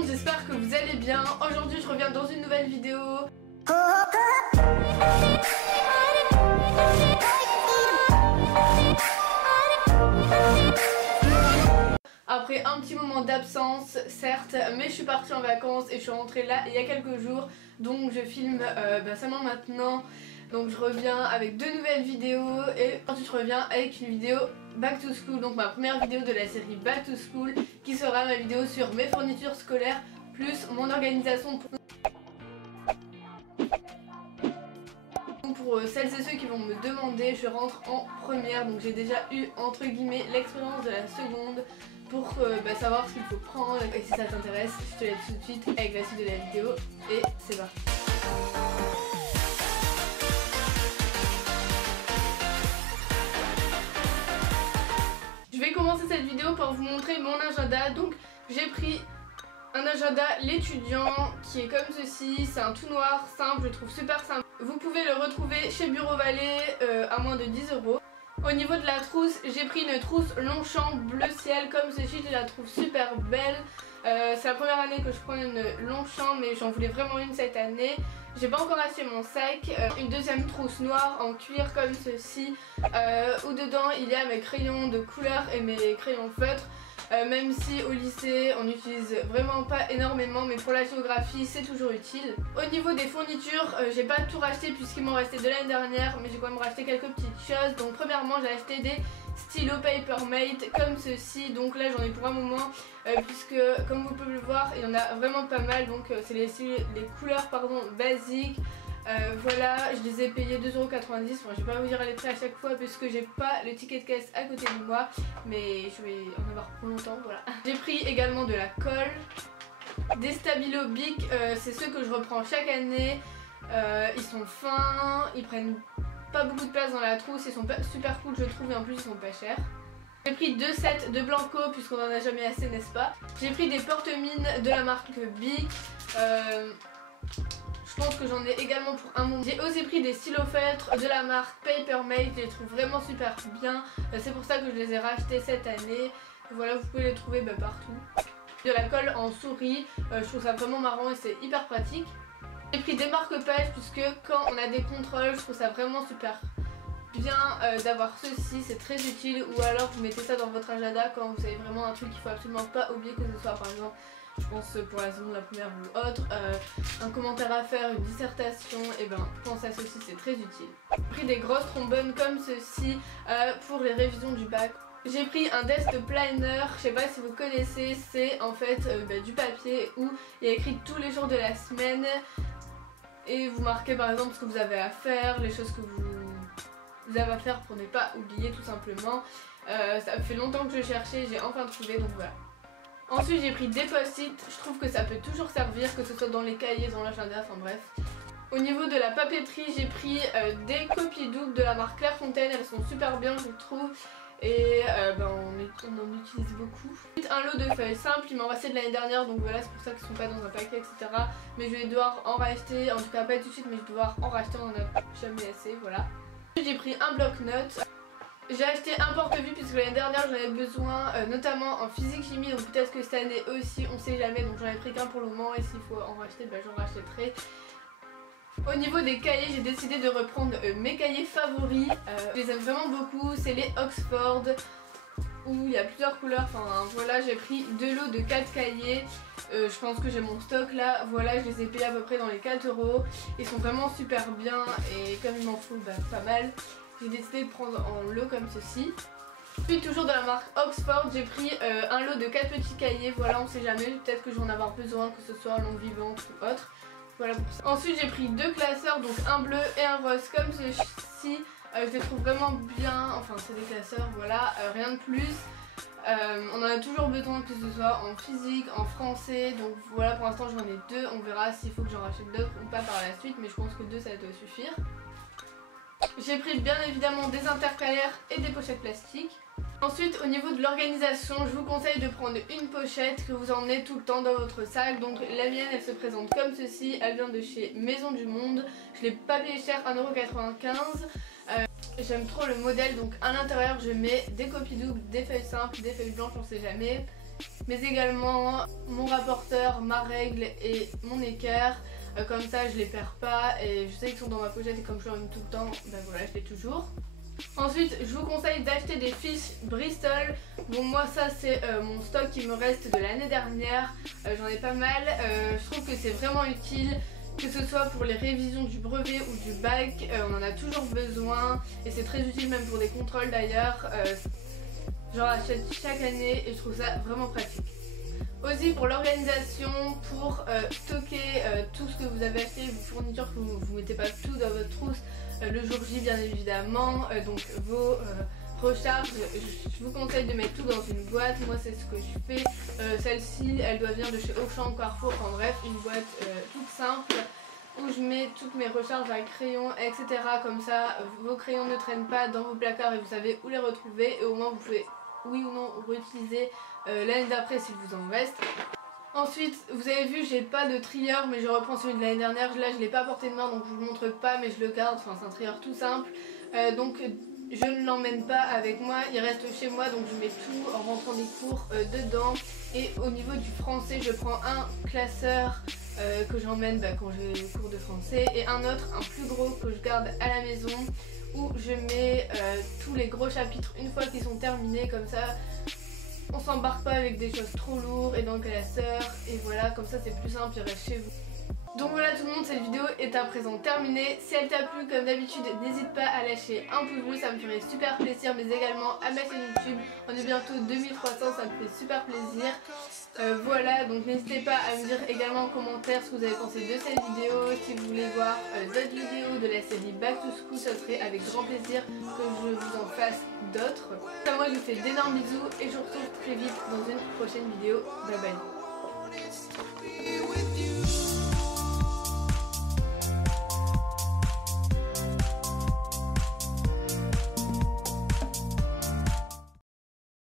monde, j'espère que vous allez bien. Aujourd'hui je reviens dans une nouvelle vidéo. Après un petit moment d'absence, certes, mais je suis partie en vacances et je suis rentrée là il y a quelques jours. Donc je filme seulement maintenant. Donc je reviens avec deux nouvelles vidéos et ensuite je reviens avec une vidéo Back to School. Donc ma première vidéo de la série Back to School qui sera ma vidéo sur mes fournitures scolaires plus mon organisation pour celles et ceux qui vont me demander. Je rentre en première, donc j'ai déjà eu entre guillemets l'expérience de la seconde pour savoir ce qu'il faut prendre. Et si ça t'intéresse, je te laisse tout de suite avec la suite de la vidéo et c'est parti. Je vais commencer cette vidéo par vous montrer mon agenda. Donc j'ai pris un agenda l'étudiant qui est comme ceci, c'est un tout noir simple, je trouve super simple. Vous pouvez le retrouver chez Bureau Vallée à moins de 10 €. Au niveau de la trousse, j'ai pris une trousse Longchamp bleu ciel comme ceci, je la trouve super belle. C'est la première année que je prends une Longchamp, mais j'en voulais vraiment une cette année. J'ai pas encore acheté mon sac. Une deuxième trousse noire en cuir comme ceci, où dedans il y a mes crayons de couleur et mes crayons feutres. Même si au lycée on n'utilise vraiment pas énormément, mais pour la géographie c'est toujours utile. Au niveau des fournitures, j'ai pas tout racheté puisqu'il m'en restait de l'année dernière, mais j'ai quand même racheté quelques petites choses. Donc premièrement j'ai acheté des stylos Papermate comme ceci, donc là j'en ai pour un moment puisque comme vous pouvez le voir il y en a vraiment pas mal. Donc c'est les couleurs basiques. Voilà, je les ai payés 2,90 €. Enfin, je vais pas vous dire les prix à chaque fois puisque j'ai pas le ticket de caisse à côté de moi, mais je vais en avoir pour longtemps. Voilà. J'ai pris également de la colle, des Stabilo Bic, c'est ceux que je reprends chaque année. Ils sont fins, ils prennent pas beaucoup de place dans la trousse, ils sont super cool je trouve et en plus ils sont pas chers. J'ai pris deux sets de Blanco puisqu'on en a jamais assez, n'est-ce pas. J'ai pris des porte-mines de la marque Bic. Je pense que j'en ai également pour un moment. J'ai aussi pris des stylos feutres de la marque Papermate, je les trouve vraiment super bien. C'est pour ça que je les ai rachetés cette année. Voilà, vous pouvez les trouver partout. De la colle en souris, je trouve ça vraiment marrant et c'est hyper pratique. J'ai pris des marque-pages puisque quand on a des contrôles, je trouve ça vraiment super bien d'avoir ceci, c'est très utile. Ou alors vous mettez ça dans votre agenda quand vous avez vraiment un truc qu'il faut absolument pas oublier, que ce soit par exemple, je pense pour la seconde, la première ou autre, un commentaire à faire, une dissertation, et pensez à ceci, c'est très utile. J'ai pris des grosses trombones comme ceci pour les révisions du bac. J'ai pris un desk planner, je sais pas si vous connaissez, c'est en fait du papier où il y a écrit tous les jours de la semaine et vous marquez par exemple ce que vous avez à faire, les choses que vous avez à faire pour ne pas oublier tout simplement. Ça fait longtemps que je cherchais, j'ai enfin trouvé, donc voilà. Ensuite j'ai pris des post-it, je trouve que ça peut toujours servir, que ce soit dans les cahiers, dans l'agenda, enfin bref. Au niveau de la papeterie, j'ai pris des copies doubles de la marque Clairefontaine, elles sont super bien je trouve. Et on en utilise beaucoup. Un lot de feuilles simples, il m'en restait de l'année dernière, donc voilà, c'est pour ça qu'ils sont pas dans un paquet, etc. Mais je vais devoir en racheter, en tout cas pas tout de suite, mais je vais devoir en racheter, on en a jamais assez, voilà. J'ai pris un bloc-notes. J'ai acheté un porte-vue puisque l'année dernière j'en avais besoin, notamment en physique-chimie, donc peut-être que cette année aussi, on sait jamais, donc j'en ai pris qu'un pour le moment et s'il faut en racheter, j'en rachèterai. Au niveau des cahiers, j'ai décidé de reprendre mes cahiers favoris. Je les aime vraiment beaucoup, c'est les Oxford où il y a plusieurs couleurs. Enfin voilà, j'ai pris deux lots de 4 cahiers. Je pense que j'ai mon stock là. Voilà, je les ai payés à peu près dans les 4 €. Ils sont vraiment super bien et comme il m'en faut pas mal, j'ai décidé de prendre en lot comme ceci. Puis toujours de la marque Oxford, j'ai pris un lot de 4 petits cahiers. Voilà, on sait jamais, peut-être que j'en ai avoir besoin, que ce soit longue vivante ou autre. Voilà pour ça. Ensuite j'ai pris deux classeurs, donc un bleu et un rose comme ceci. Je les trouve vraiment bien, enfin c'est des classeurs, voilà, rien de plus. On en a toujours besoin, que ce soit en physique, en français, donc voilà, pour l'instant j'en ai deux, on verra s'il faut que j'en rachète d'autres ou pas par la suite, mais je pense que deux ça doit suffire. J'ai pris bien évidemment des intercalaires et des pochettes plastiques. Ensuite au niveau de l'organisation, je vous conseille de prendre une pochette que vous emmenez tout le temps dans votre sac. Donc la mienne elle se présente comme ceci, elle vient de chez Maison du Monde. Je l'ai pas payé cher, 1,95 €. J'aime trop le modèle, donc à l'intérieur je mets des copies doubles, des feuilles simples, des feuilles blanches, on sait jamais. mais également mon rapporteur, ma règle et mon équerre. Comme ça je les perds pas et je sais qu'ils sont dans ma pochette et comme je leur mets tout le temps, ben voilà, je l'ai toujours. Ensuite je vous conseille d'acheter des fiches Bristol. Bon moi ça c'est mon stock qui me reste de l'année dernière, j'en ai pas mal, je trouve que c'est vraiment utile. Que ce soit pour les révisions du brevet ou du bac, on en a toujours besoin et c'est très utile même pour des contrôles d'ailleurs. J'en achète chaque année et je trouve ça vraiment pratique. Aussi pour l'organisation, pour stocker tout ce que vous avez acheté, vos fournitures, que vous ne mettez pas tout dans votre trousse le jour J bien évidemment, donc vos recharges, je vous conseille de mettre tout dans une boîte. Moi c'est ce que je fais, celle-ci elle doit venir de chez Auchan, Carrefour, enfin bref une boîte toute simple où je mets toutes mes recharges à crayons etc. Comme ça vos crayons ne traînent pas dans vos placards et vous savez où les retrouver et au moins vous pouvez oui ou non réutiliser l'année d'après s'il vous en reste. Ensuite vous avez vu j'ai pas de trieur mais je reprends celui de l'année dernière, là je l'ai pas porté de main donc je vous le montre pas mais je le garde, enfin c'est un trieur tout simple donc je ne l'emmène pas avec moi, il reste chez moi donc je mets tout en rentrant des cours dedans. Et au niveau du français je prends un classeur que j'emmène quand j'ai cours de français et un autre, un plus gros que je garde à la maison où je mets tous les gros chapitres une fois qu'ils sont terminés, comme ça on s'embarque pas avec des choses trop lourdes et dans le classeur et voilà, comme ça c'est plus simple, il reste chez vous. Donc voilà tout le monde, cette vidéo est à présent terminée. Si elle t'a plu, comme d'habitude, n'hésite pas à lâcher un pouce bleu, ça me ferait super plaisir, mais également à ma chaîne YouTube. On est bientôt 2300, ça me fait super plaisir. Voilà, donc n'hésitez pas à me dire également en commentaire ce que vous avez pensé de cette vidéo. Si vous voulez voir d'autres vidéos de la série Back to School, ça serait avec grand plaisir que je vous en fasse d'autres. Moi je vous fais d'énormes bisous et je vous retrouve très vite dans une prochaine vidéo. Bye bye.